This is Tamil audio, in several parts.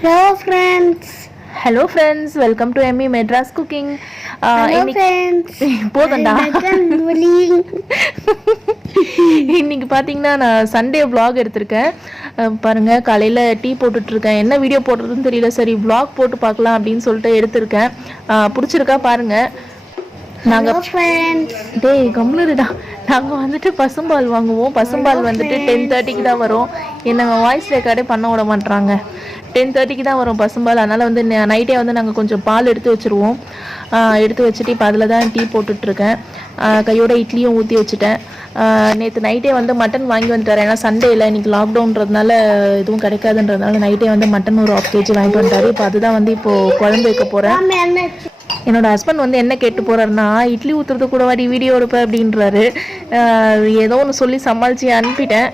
Hello friends. Hello friends, welcome to Emmy Madras Cooking. Hello friends. போதண்டா Bullying. இன்னைக்கு பார்த்தீங்கன்னா நான் சண்டே vlog எடுத்திருக்கேன். பாருங்க காலையில் டீ போட்டுட்ருக்கேன். என்ன வீடியோ போடுறதுன்னு தெரியல, சரி vlog போட்டு பார்க்கலாம் அப்படின்னு சொல்லிட்டு எடுத்திருக்கேன். பிடிச்சிருக்கா பாருங்க. நாங்கள் டேய் கம்முனுடா, நாங்கள் வந்துட்டு பசும்பால் வாங்குவோம். பசும்பால் வந்துட்டு 10:30க்கு தான் வரும். என்னை வாய்ஸ் ரெக்கார்டே பண்ண விட மாட்டுறாங்க. 10:30க்கு தான் வரும் பசும்பால். அதனால் வந்து நைட்டே வந்து நாங்கள் கொஞ்சம் பால் எடுத்து வச்சுருவோம். எடுத்து வச்சுட்டு இப்போ அதில் தான் டீ போட்டுட்ருக்கேன். கையோட இட்லியும் ஊற்றி வச்சுட்டேன். நேற்று நைட்டே வந்து மட்டன் வாங்கி வந்துட்டார். ஏன்னா சண்டே இல்லை, இன்றைக்கி லாக்டவுன்றதுனால எதுவும் கிடைக்காதுன்றதுனால நைட்டே வந்து மட்டன் ஒரு 1/2 kg வாங்கிட்டு வந்துட்டார். இப்போ அதுதான் வந்து இப்போது குழம்பு வைக்க போகிறேன். என்னோட ஹஸ்பண்ட் வந்து என்ன கேட்டு போகிறாருன்னா, இட்லி ஊற்றுறது கூட வாடி வீடியோ எடுப்பேன் அப்படின்றாரு. ஏதோ ஒன்று சொல்லி சமாளித்து அனுப்பிட்டேன்.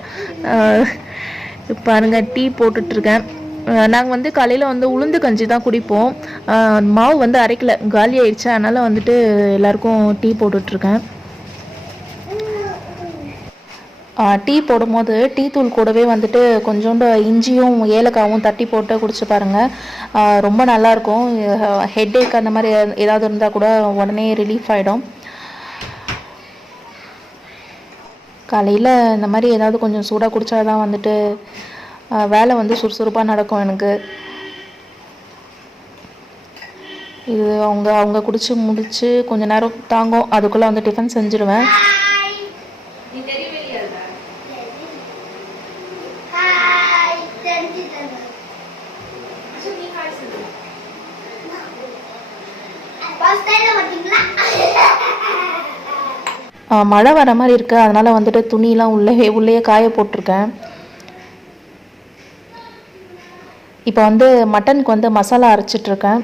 பாருங்க டீ போட்டுட்ருக்கேன். நாங்கள் வந்து காலையில் வந்து உளுந்து கஞ்சி தான் குடிப்போம். மாவு வந்து அரைக்கல, காலி ஆயிடுச்சு. அதனால் வந்துட்டு எல்லாருக்கும் டீ போட்டுட்ருக்கேன். டீ போடும்போது டீ தூள் கூடவே வந்துட்டு கொஞ்சோண்டு இஞ்சியும் ஏலக்காவும் தட்டி போட்டு குடிச்சு பாருங்கள். ரொம்ப நல்லாயிருக்கும். ஹெட்டேக் அந்த மாதிரி ஏதாவது இருந்தால் கூட உடனே ரிலீஃப் ஆகிடும். காலையில் இந்த மாதிரி ஏதாவது கொஞ்சம் சூடாக குடித்தா தான் வந்துட்டு வேலை வந்து சுறுசுறுப்பாக நடக்கும் எனக்கு. இது அவங்க குடிச்சு முடிச்சு கொஞ்சம் நேரம் தாங்கும், அதுக்குள்ளே வந்து டிஃபன் செஞ்சுருவேன். மழை வர மாதிரி இருக்குது, அதனால் வந்துட்டு துணியெலாம் உள்ளே காய போட்டிருக்கேன். இப்போ வந்து மட்டனுக்கு வந்து மசாலா அரைச்சிட்ருக்கேன்.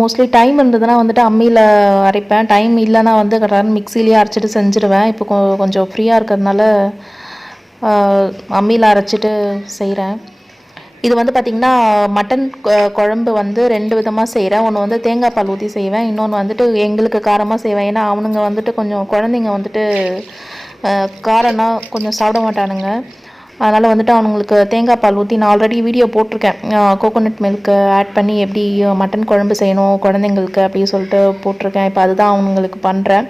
மோஸ்ட்லி டைம் இருந்ததுன்னா வந்துட்டு அம்மியில் அரைப்பேன். டைம் இல்லைன்னா வந்து கரெக்டாக மிக்சிலேயே அரைச்சிட்டு செஞ்சுருவேன். இப்போ கொஞ்சம் ஃப்ரீயாக இருக்கிறதுனால அம்மியில் அரைச்சிட்டு செய்கிறேன். இது வந்து பார்த்திங்கன்னா மட்டன் குழம்பு வந்து 2 விதமாக செய்கிறேன். ஒன்று வந்து தேங்காய் பால் ஊற்றி செய்வேன், இன்னொன்று வந்துட்டு எங்களுக்கு காரமாக செய்வேன். ஏன்னா அவனுங்க வந்துட்டு கொஞ்சம் குழந்தைங்க வந்துட்டு காரம்னா கொஞ்சம் சாப்பிட மாட்டானுங்க. அதனால் வந்துட்டு அவங்களுக்கு தேங்காய் பால் ஊற்றி நான் ஆல்ரெடி வீடியோ போட்டிருக்கேன். கோகோனட் மில்க்கு ஆட் பண்ணி எப்படி மட்டன் குழம்பு செய்யணும் குழந்தைங்களுக்கு அப்படின்னு சொல்லிட்டு போட்டிருக்கேன். இப்போ அதுதான் அவங்களுக்கு பண்ணுறேன்.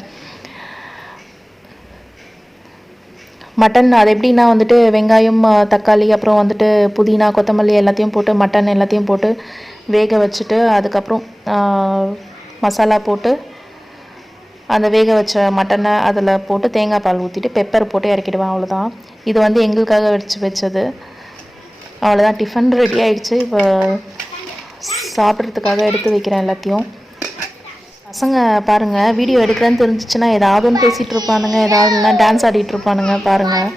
மட்டன் அது எப்படின்னா வந்துட்டு வெங்காயம் தக்காளி அப்புறம் வந்துட்டு புதினா கொத்தமல்லி எல்லாத்தையும் போட்டு மட்டன் எல்லாத்தையும் போட்டு வேக வச்சுட்டு அதுக்கப்புறம் மசாலா போட்டு அந்த வேக வச்ச மட்டனை அதில் போட்டு தேங்காய் பால் ஊற்றிட்டு பெப்பர் போட்டு இறக்கிடுவேன். அவ்வளோதான். இது வந்து எங்களுக்காக வச்சது. அவ்வளோதான், டிஃபன் ரெடி ஆகிடுச்சு. இப்போ சாப்பிட்றதுக்காக எடுத்து வைக்கிறேன் எல்லாத்தையும். பசங்க பாருங்கள், வீடியோ எடுக்கிறேன்னு தெரிஞ்சிச்சுன்னா ஏதாவது ஒன்று பேசிகிட்டு இருப்பானுங்க, ஏதாவது இல்லைனா டான்ஸ் ஆடிட்டு இருப்பானுங்க பாருங்கள்.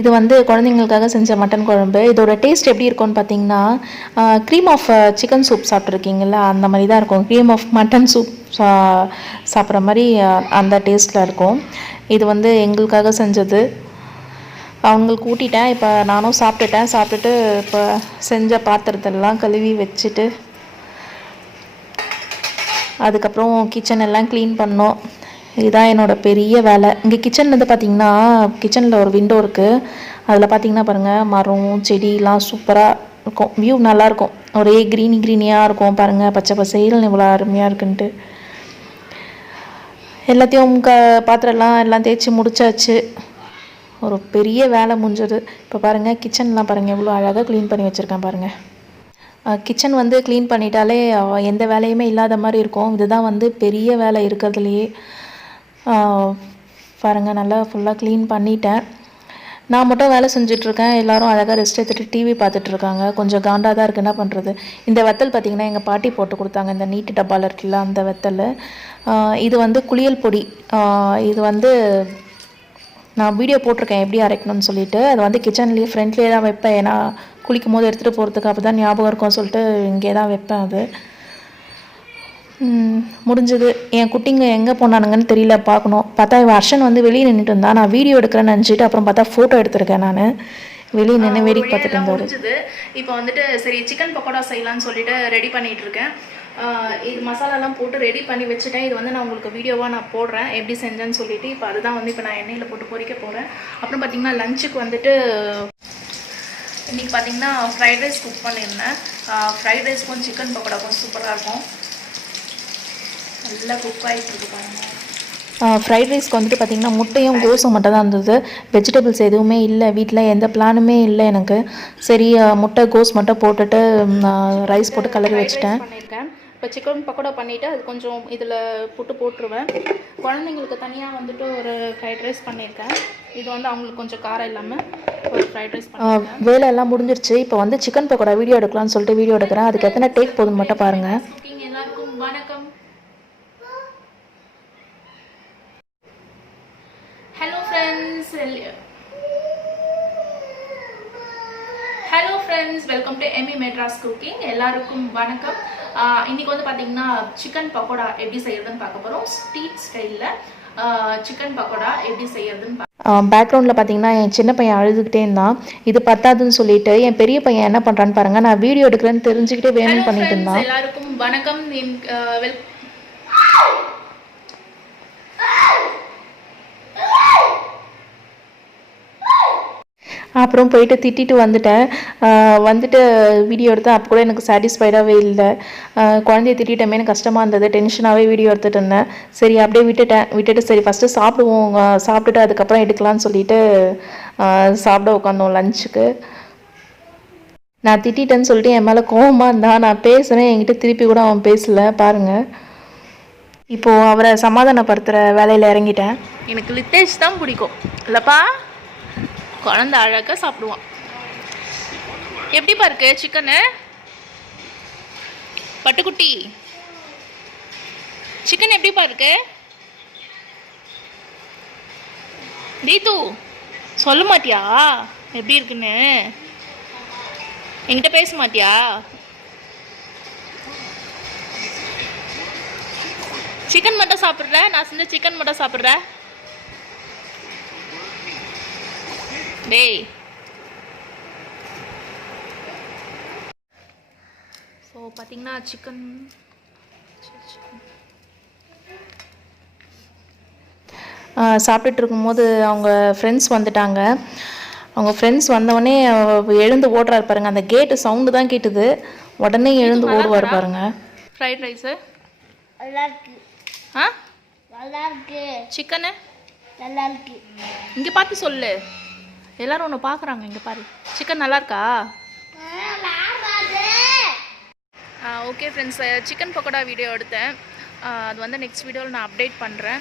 இது வந்து குழந்தைங்களுக்காக செஞ்ச மட்டன் குழம்பு. இதோட டேஸ்ட் எப்படி இருக்கும்னு பார்த்தீங்கன்னா, க்ரீம் ஆஃப் சிக்கன் சூப் சாப்பிட்ருக்கீங்களா, அந்த மாதிரி தான் இருக்கும். க்ரீம் ஆஃப் மட்டன் சூப் சாப்பிட்ற மாதிரி அந்த டேஸ்ட்டில் இருக்கும். இது வந்து எங்களுக்காக செஞ்சது. அவங்களுக்கு ஊட்டிட்டேன். இப்போ நானும் சாப்பிட்டுட்டு இப்போ செஞ்ச பாத்திரத்தெல்லாம் கழுவி வச்சுட்டு அதுக்கப்புறம் கிச்சன் எல்லாம் க்ளீன் பண்ணோம். இதுதான் என்னோடய பெரிய வேலை. இங்கே கிச்சன் வந்து பார்த்திங்கன்னா, கிச்சனில் ஒரு விண்டோ இருக்குது. அதில் பார்த்திங்கன்னா பாருங்கள், மரம் செடியெலாம் சூப்பராக இருக்கும். வியூ நல்லாயிருக்கும். ஒரே க்ரீனியாக இருக்கும் பாருங்கள், பச்சை பசையில் இவ்வளோ அருமையாக இருக்குன்ட்டு. எல்லாத்தையும் பாத்திரம்லாம் எல்லாம் தேய்ச்சி முடிச்சாச்சு. ஒரு பெரிய வேலை முடிஞ்சது. இப்போ பாருங்கள் கிச்சன்லாம் பாருங்கள் எவ்வளோ அழகாக க்ளீன் பண்ணி வச்சுருக்கேன் பாருங்கள். கிச்சன் வந்து க்ளீன் பண்ணிட்டாலே எந்த வேலையுமே இல்லாத மாதிரி இருக்கும். இதுதான் வந்து பெரிய வேலை இருக்கிறதுலையே. பாருங்கள், நல்லா ஃபுல்லாக க்ளீன் பண்ணிட்டேன். நான் மட்டும் வேலை செஞ்சிட்ருக்கேன். எல்லோரும் அழகாக ரெஸ்ட் எடுத்துகிட்டு டிவி பார்த்துட்ருக்காங்க. கொஞ்சம் காண்டாக தான் இருக்குது, என்ன பண்ணுறது. இந்த வெத்தல் பார்த்திங்கன்னா எங்கள் பாட்டி போட்டு கொடுத்தாங்க, இந்த நீட்டு டப்பாவில் இருக்குல்ல அந்த வெத்தல். இது வந்து குளியல் பொடி. இது வந்து நான் வீடியோ போட்டிருக்கேன் எப்படி அரைக்கணும்னு சொல்லிட்டு. அது வந்து கிச்சன்லேயே ஃப்ரண்ட்லேயே தான் வைப்பேன். ஏன்னா குளிக்கும் போது எடுத்துகிட்டு போகிறதுக்கு அப்போ தான் ஞாபகம் இருக்கும்னு சொல்லிட்டு இங்கே தான் வைப்பேன். அது முடிஞ்சது. என் குட்டிங்க எங்கே போனானுங்கன்னு தெரியல, பார்க்கணும். பார்த்தா இவன் ஹர்ஷன் வந்து வெளியே நின்றுட்டு இருந்தான். நான் வீடியோ எடுக்கிறேன்னு நினச்சிட்டு அப்புறம் பார்த்தா ஃபோட்டோ எடுத்திருக்கேன். நான் வெளியே நின்று வேடிக்கை பார்த்துட்டு இருந்தேன். முடிஞ்சது. இப்போ வந்துட்டு சரி சிக்கன் பக்கோடா செய்யலான்னு சொல்லிட்டு ரெடி பண்ணிகிட்டு இருக்கேன். இது மசாலாலாம் போட்டு ரெடி பண்ணி வச்சுட்டேன். இது வந்து நான் உங்களுக்கு வீடியோவாக நான் போடுறேன் எப்படி செஞ்சேன்னு சொல்லிட்டு. இப்போ அதுதான் வந்து இப்போ நான் எண்ணெயில் போட்டு பொரிக்க போகிறேன். அப்புறம் பார்த்திங்கன்னா லஞ்சுக்கு வந்துட்டு இன்றைக்கி பார்த்திங்கன்னா ஃப்ரைட் ரைஸ் குக் பண்ணியிருந்தேன். ஃப்ரைட் ரைஸ்க்கும் சிக்கன் பக்கோடாக்கும் சூப்பராக இருக்கும். நல்லா குக் ஆகிட்டு இருக்கு பாருங்கள். ஃப்ரைட் ரைஸ்க்கு வந்துட்டு பார்த்திங்கன்னா முட்டையும் கோஸும் மட்டும் தான் இருந்தது. வெஜிடபிள்ஸ் எதுவுமே இல்லை வீட்டில், எந்த பிளானுமே இல்லை எனக்கு. சரி முட்டை கோஸ் மட்டும் போட்டுட்டு ரைஸ் போட்டு கலரி வச்சுட்டேன். பண்ணியிருக்கேன். இப்போ சிக்கன் பக்கோடா பண்ணிவிட்டு அது கொஞ்சம் இதில் போட்டுருவேன். குழந்தைங்களுக்கு தனியாக வந்துட்டு ஒரு ஃப்ரைட் ரைஸ் பண்ணியிருக்கேன். இது வந்து அவங்களுக்கு கொஞ்சம் காரம் இல்லாமல் ஒரு ஃப்ரைட் ரைஸ் பண்ணியிருக்கேன். வேலை எல்லாம் முடிஞ்சிருச்சு. இப்போ வந்து சிக்கன் பக்கோடா வீடியோ எடுக்கலாம்னு சொல்லிட்டு வீடியோ எடுக்கிறேன். அதுக்கு எத்தனை டேக் போதுன்னு மட்டும் பாருங்கள். எல்லாருக்கும் வணக்கம். ஹலோ ஃப்ரெண்ட்ஸ், வெல்கம் டு எம்மி மேட்ராஸ் குக்கிங். எல்லாருக்கும் வணக்கம். இன்னைக்கு வந்து பார்த்தீங்கன்னா சிக்கன் பக்கோடா எப்படி செய்யறதுன்னு பார்க்க போகிறோம். ஸ்ட்ரீட் ஸ்டைலில் சிக்கன் பக்கோடா எப்படி செய்யறதுன்னு பேக்ரவுண்டில் பார்த்தீங்கன்னா என் சின்ன பையன் அழுதுகிட்டே இருந்தான். இது பத்தாதுன்னு சொல்லிட்டு என் பெரிய பையன் என்ன பண்ணுறான்னு பாருங்க. நான் வீடியோ எடுக்கிறேன்னு தெரிஞ்சுக்கிட்டே வேணும்னு பண்ணிட்டு இருந்தான். எல்லாருக்கும் வணக்கம். அப்புறம் போயிட்டு திட்டிட்டு வந்துட்டு வீடியோ எடுத்தேன். அப்போ கூட எனக்கு சாட்டிஸ்ஃபைடாகவே இல்லை. குழந்தைய திட்டிட்டமே எனக்கு கஷ்டமாக இருந்தது. டென்ஷனாகவே வீடியோ எடுத்துகிட்டு இருந்தேன். சரி அப்படியே விட்டுட்டு சரி ஃபஸ்ட்டு சாப்பிடுவோம், சாப்பிட்டுட்டு அதுக்கப்புறம் எடுக்கலான்னு சொல்லிட்டு சாப்பிட உட்காந்தோம் லஞ்சுக்கு. நான் திட்டேன்னு சொல்லிட்டு என் மேலே கோவமாக இருந்தான். நான் பேசுகிறேன், என்கிட்ட திருப்பி கூட அவன் பேசலை பாருங்கள். இப்போது அவரை சமாதானப்படுத்துகிற வேலையில் இறங்கிட்டேன். எனக்கு லித்தேஷ் தான் பிடிக்கும் இல்லைப்பா. குழந்தை அழகாக சாப்பிடுவான். எப்படிப்பா இருக்கு சிக்கனு பட்டுக்குட்டி? சிக்கன் எப்படிப்பா இருக்கு தீது? சொல்ல மாட்டியா எப்படி இருக்குன்னு? என்கிட்ட பேச மாட்டியா? சிக்கன் மட்டும் சாப்பிட்ற? நான் செஞ்ச சிக்கன் மட்டும் சாப்பிட்ற? டேய். ஸோ பார்த்தீங்கன்னா சிக்கன் சாப்பிட்டுட்டு இருக்கும்போது அவங்க ஃப்ரெண்ட்ஸ் வந்துட்டாங்க. அவங்க ஃப்ரெண்ட்ஸ் வந்தவொடனே எழுந்து ஓடுறாரு பாருங்க. அந்த கேட்டு சவுண்டு தான் கேட்டுது. உடனே எழுந்து ஓடுவார் பாருங்க. ஃப்ரைட் ரைஸு நல்லா இருக்கு. நல்லா இருக்கு. சிக்கனு நல்லா இருக்கு. இங்கே பார்த்து சொல்லு, எல்லாரும் ஒன்று பார்க்குறாங்க. இங்கே பாரு, சிக்கன் நல்லா இருக்கா? Okay friends, chicken pakoda video எடுத்தேன். அது வந்து நெக்ஸ்ட் வீடியோவில் நான் அப்டேட் பண்ணுறேன்.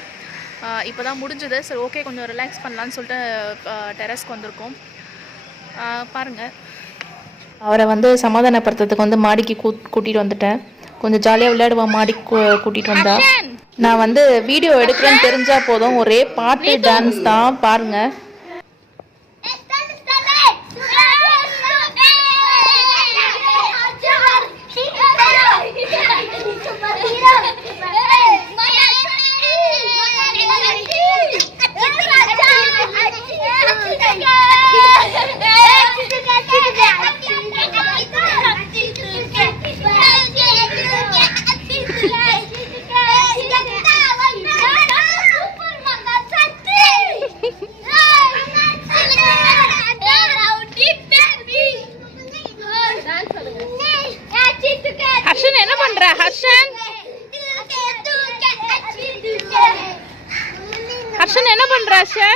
இப்போ தான் முடிஞ்சது. சரி ஓகே, கொஞ்சம் ரிலாக்ஸ் பண்ணலான்னு சொல்லிட்டு டெரஸ்க்கு வந்திருக்கோம். பாருங்கள், அவரை வந்து சமாதானப்படுத்துறதுக்கு வந்து மாடிக்கு கூட்டிகிட்டு வந்துட்டேன். கொஞ்சம் ஜாலியாக விளையாடுவான் மாடிக்கு கூட்டிகிட்டு வந்தா. நான் வந்து வீடியோ எடுக்கிறேன்னு தெரிஞ்சால் போதும், ஒரே பாட்டு டான்ஸ் தான் பாருங்கள். ஹர்ஷன் என்ன பண்ற? ஹர்ஷன் என்ன பண்ற? ஹர்ஷன்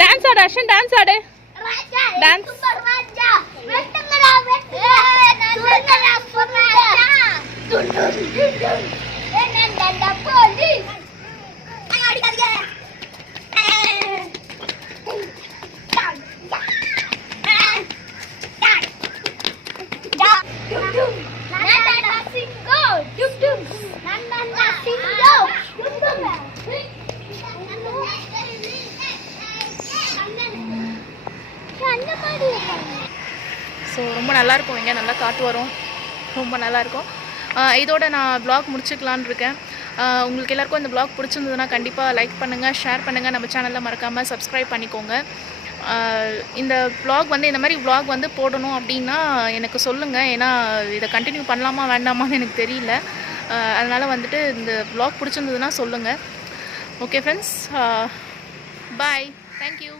டான்ஸ் ஆடு. ஹர்ஷன் டான்ஸ் ஆடு. டான்ஸ் ஸோ ரொம்ப நல்லாயிருக்கும். இங்கே நல்லா காற்று வரும். ரொம்ப நல்லாயிருக்கும். இதோட நான் vlog முடிச்சுக்கலான்னு இருக்கேன். உங்களுக்கு எல்லாருக்கும் இந்த vlog பிடிச்சிருந்ததுன்னா கண்டிப்பாக லைக் பண்ணுங்கள், ஷேர் பண்ணுங்கள், நம்ம சேனலில் மறக்காமல் சப்ஸ்கிரைப் பண்ணிக்கோங்க. இந்த vlog வந்து இந்த மாதிரி vlog வந்து போடணும் அப்படின்னா எனக்கு சொல்லுங்கள். ஏன்னா இதை கண்டினியூ பண்ணலாமா வேண்டாமான்னு எனக்கு தெரியல. அதனால் வந்துட்டு இந்த vlog பிடிச்சிருந்ததுன்னா சொல்லுங்கள். ஓகே ஃப்ரெண்ட்ஸ், பாய், தேங்க்யூ.